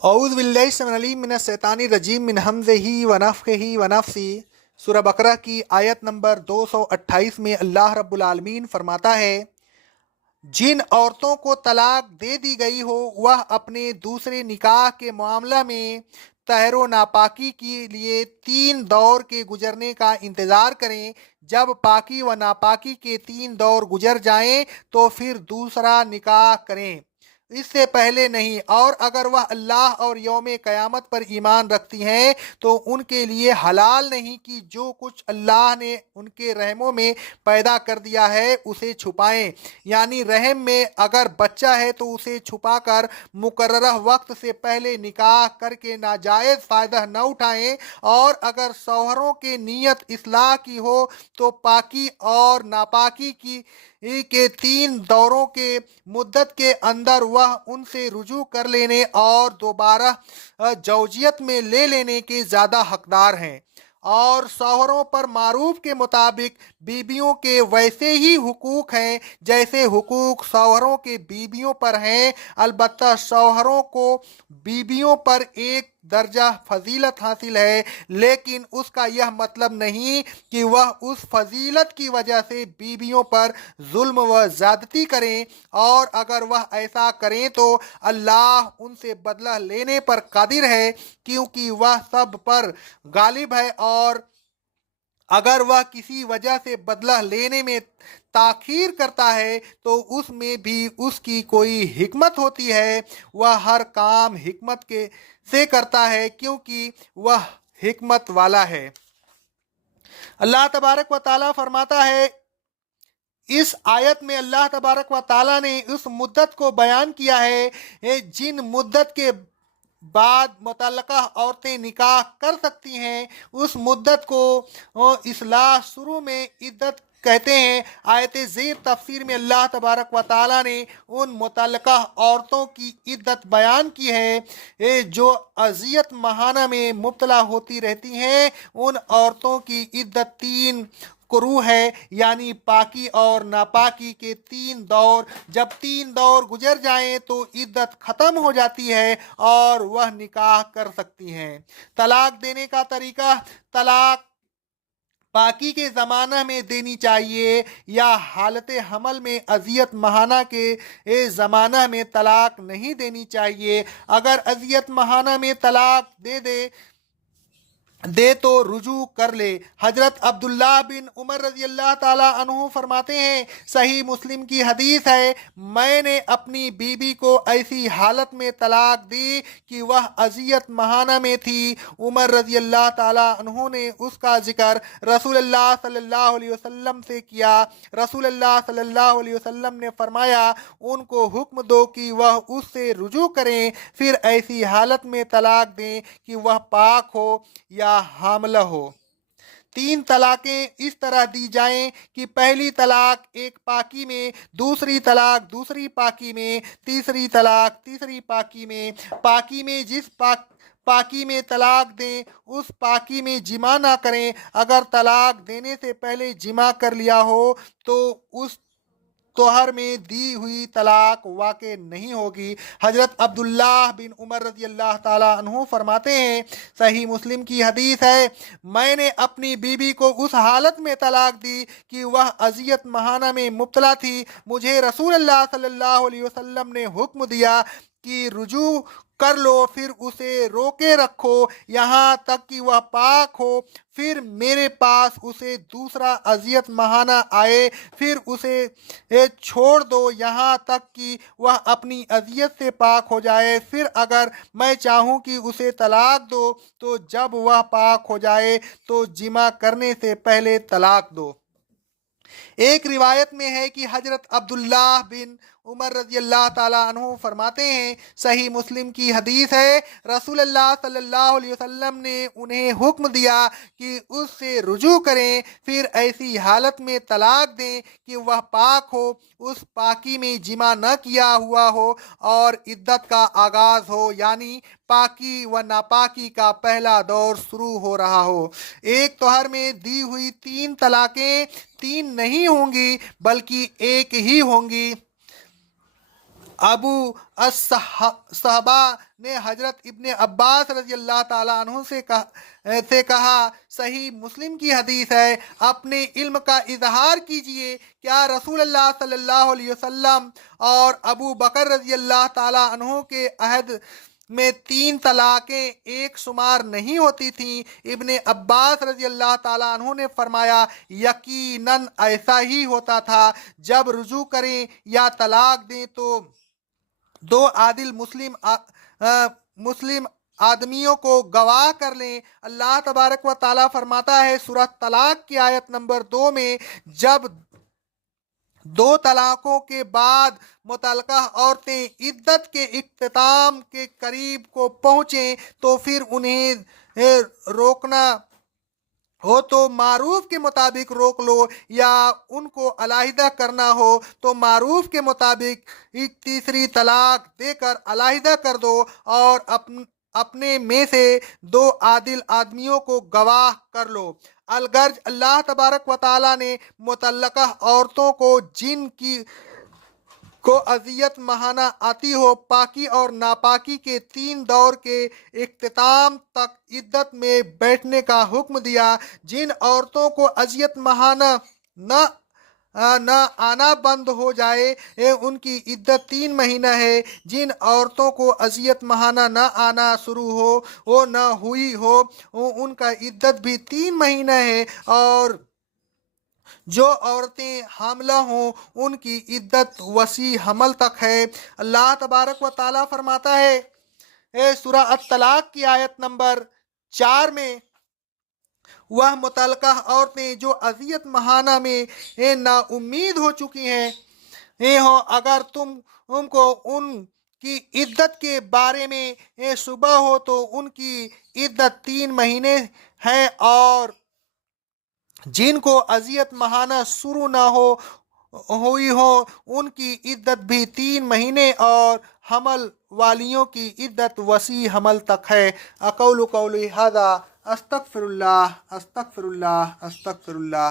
اعوذ باللہ السمیع العلیم من الشیطان الرجیم من ہمزہ ونفخہ ونفثہ۔ سورہ بقرہ کی آیت نمبر 228 میں اللہ رب العالمین فرماتا ہے، جن عورتوں کو طلاق دے دی گئی ہو وہ اپنے دوسرے نکاح کے معاملہ میں طہر و ناپاکی کے لیے 3 دور کے گزرنے کا انتظار کریں۔ جب پاکی و ناپاکی کے 3 دور گزر جائیں تو پھر دوسرا نکاح کریں، اس سے پہلے نہیں۔ اور اگر وہ اللہ اور یوم قیامت پر ایمان رکھتی ہیں تو ان کے لیے حلال نہیں کہ جو کچھ اللہ نے ان کے رحموں میں پیدا کر دیا ہے اسے چھپائیں، یعنی رحم میں اگر بچہ ہے تو اسے چھپا کر مقررہ وقت سے پہلے نکاح کر کے ناجائز فائدہ نہ اٹھائیں۔ اور اگر شوہروں کی نیت اصلاح کی ہو تو پاکی اور ناپاکی کے 3 دوروں کے مدت کے اندر وہ ان سے رجوع کر لینے اور دوبارہ زوجیت میں لے لینے کے زیادہ حقدار ہیں۔ اور شوہروں پر معروف کے مطابق بیویوں کے ویسے ہی حقوق ہیں جیسے حقوق شوہروں کے بیویوں پر ہیں، البتہ شوہروں کو بیویوں پر ایک درجہ فضیلت حاصل ہے، لیکن اس کا یہ مطلب نہیں کہ وہ اس فضیلت کی وجہ سے بیویوں پر ظلم و زیادتی کریں، اور اگر وہ ایسا کریں تو اللہ ان سے بدلہ لینے پر قادر ہے کیونکہ وہ سب پر غالب ہے۔ اور اگر وہ کسی وجہ سے بدلہ لینے میں تاخیر کرتا ہے تو اس میں بھی اس کی کوئی حکمت ہوتی ہے، وہ ہر کام حکمت سے کرتا ہے کیونکہ وہ حکمت والا ہے۔ اللہ تبارک و تعالیٰ فرماتا ہے، اس آیت میں اللہ تبارک و تعالیٰ نے اس مدت کو بیان کیا ہے جن مدت کے بعد متعلقہ عورتیں نکاح کر سکتی ہیں۔ اس مدت کو اصلاح شروع میں عدت کہتے ہیں۔ آیت زیر تفسیر میں اللہ تبارک و تعالیٰ نے ان متعلقہ عورتوں کی عدت بیان کی ہے جو اذیت مہانہ میں مبتلا ہوتی رہتی ہیں۔ ان عورتوں کی عدت 3 قروء ہے، یعنی پاکی اور ناپاکی کے 3 دور۔ جب 3 دور گزر جائیں تو عدت ختم ہو جاتی ہے اور وہ نکاح کر سکتی ہیں۔ طلاق دینے کا طریقہ: طلاق پاکی کے زمانہ میں دینی چاہیے یا حالت حمل میں اذیت مہانہ کے زمانہ میں طلاق نہیں دینی چاہیے۔ اگر اذیت مہانہ میں طلاق دے تو رجوع کر لے۔ حضرت عبداللہ بن عمر رضی اللہ تعالیٰ عنہ فرماتے ہیں، صحیح مسلم کی حدیث ہے، میں نے اپنی بیوی کو ایسی حالت میں طلاق دی کہ وہ اذیت مہانہ میں تھی۔ عمر رضی اللہ تعالیٰ عنہ نے اس کا ذکر رسول اللہ صلی اللہ علیہ وسلم سے کیا۔ رسول اللہ صلی اللہ علیہ وسلم نے فرمایا، ان کو حکم دو کہ وہ اس سے رجوع کریں، پھر ایسی حالت میں طلاق دیں کہ وہ پاک ہو یا حاملہ ہو۔ 3 طلاقیں اس طرح دی جائیں کہ پہلی طلاق ایک پاکی میں، دوسری طلاق دوسری پاکی میں، تیسری طلاق تیسری پاکی میں۔ پاکی میں جس پاکی میں طلاق دیں اس پاکی میں جمع نہ کریں۔ اگر طلاق دینے سے پہلے جمع کر لیا ہو تو اس طہر میں دی ہوئی طلاق واقع نہیں ہوگی۔ حضرت عبداللہ بن عمر رضی اللہ تعالیٰ عنہ فرماتے ہیں، صحیح مسلم کی حدیث ہے، میں نے اپنی بیوی کو اس حالت میں طلاق دی کہ وہ اذیت مہانہ میں مبتلا تھی۔ مجھے رسول اللہ صلی اللہ علیہ وسلم نے حکم دیا کہ رجوع کر لو، پھر اسے روکے رکھو یہاں تک کہ وہ پاک ہو، پھر میرے پاس اسے دوسرا اذیت مہانہ آئے، پھر اسے چھوڑ دو یہاں تک کہ وہ اپنی اذیت سے پاک ہو جائے، پھر اگر میں چاہوں کہ اسے طلاق دو تو جب وہ پاک ہو جائے تو جمع کرنے سے پہلے طلاق دو۔ ایک روایت میں ہے کہ حضرت عبداللہ بن عمر رضی اللہ تعالیٰ عنہ فرماتے ہیں، صحیح مسلم کی حدیث ہے، رسول اللہ صلی اللہ علیہ وسلم نے انہیں حکم دیا کہ اس سے رجوع کریں، پھر ایسی حالت میں طلاق دیں کہ وہ پاک ہو، اس پاکی میں جمع نہ کیا ہوا ہو اور عدت کا آغاز ہو، یعنی پاکی و ناپاکی کا پہلا دور شروع ہو رہا ہو۔ ایک طہر میں دی ہوئی 3 طلاقیں 3 نہیں ہوں گی بلکہ ایک ہی ہوں گی۔ ابو صحابہ نے حضرت ابن عباس رضی اللہ تعالیٰ عنہ سے کہا، صحیح مسلم کی حدیث ہے، اپنے علم کا اظہار کیجئے، کیا رسول اللہ صلی اللہ علیہ وسلم اور ابو بکر رضی اللہ تعالیٰ عنہ کے عہد میں 3 طلاقیں ایک شمار نہیں ہوتی تھیں؟ ابن عباس رضی اللہ تعالیٰ عنہ نے فرمایا، یقیناً ایسا ہی ہوتا تھا، جب رجوع کریں یا طلاق دیں تو 2 عادل مسلم آدمیوں کو گواہ کر لیں۔ اللہ تبارک و تعالیٰ فرماتا ہے سورہ طلاق کی آیت نمبر 2 میں، جب 2 طلاقوں کے بعد متعلقہ عورتیں عدت کے اختتام کے قریب کو پہنچیں تو پھر انہیں روکنا ہو تو معروف کے مطابق روک لو، یا ان کو علیحدہ کرنا ہو تو معروف کے مطابق ایک تیسری طلاق دے کر علیحدہ کر دو، اور اپنے میں سے 2 عادل آدمیوں کو گواہ کر لو۔ الغرض اللہ تبارک و تعالیٰ نے متعلقہ عورتوں کو جن کی کو اذیت مہانہ آتی ہو، پاکی اور ناپاکی کے 3 دور کے اختتام تک عدت میں بیٹھنے کا حکم دیا۔ جن عورتوں کو اذیت مہانہ نہ آنا بند ہو جائے ان کی عدت 3 مہینہ ہے۔ جن عورتوں کو اذیت مہانہ نہ آنا شروع ہو نہ ہوئی ہو ان کا عدت بھی 3 مہینہ ہے، اور جو عورتیں حاملہ ہوں ان کی عدت وسیع حمل تک ہے۔ اللہ تبارک و تعالیٰ فرماتا ہے سورہ الطلاق کی آیت نمبر 4 میں، وہ متعلقہ عورتیں جو اذیت مہانہ میں نا امید ہو چکی ہیں اگر تم کو ان کی عدت کے بارے میں شبہ ہو تو ان کی عدت 3 مہینے ہے، اور جن کو اذیت مہانہ شروع نہ ہوئی ہو ان کی عدت بھی 3 مہینے، اور حمل والیوں کی عدت وسیع حمل تک ہے۔ اقول قولی ھذا استغفر اللہ استغفر اللہ استغفر اللہ۔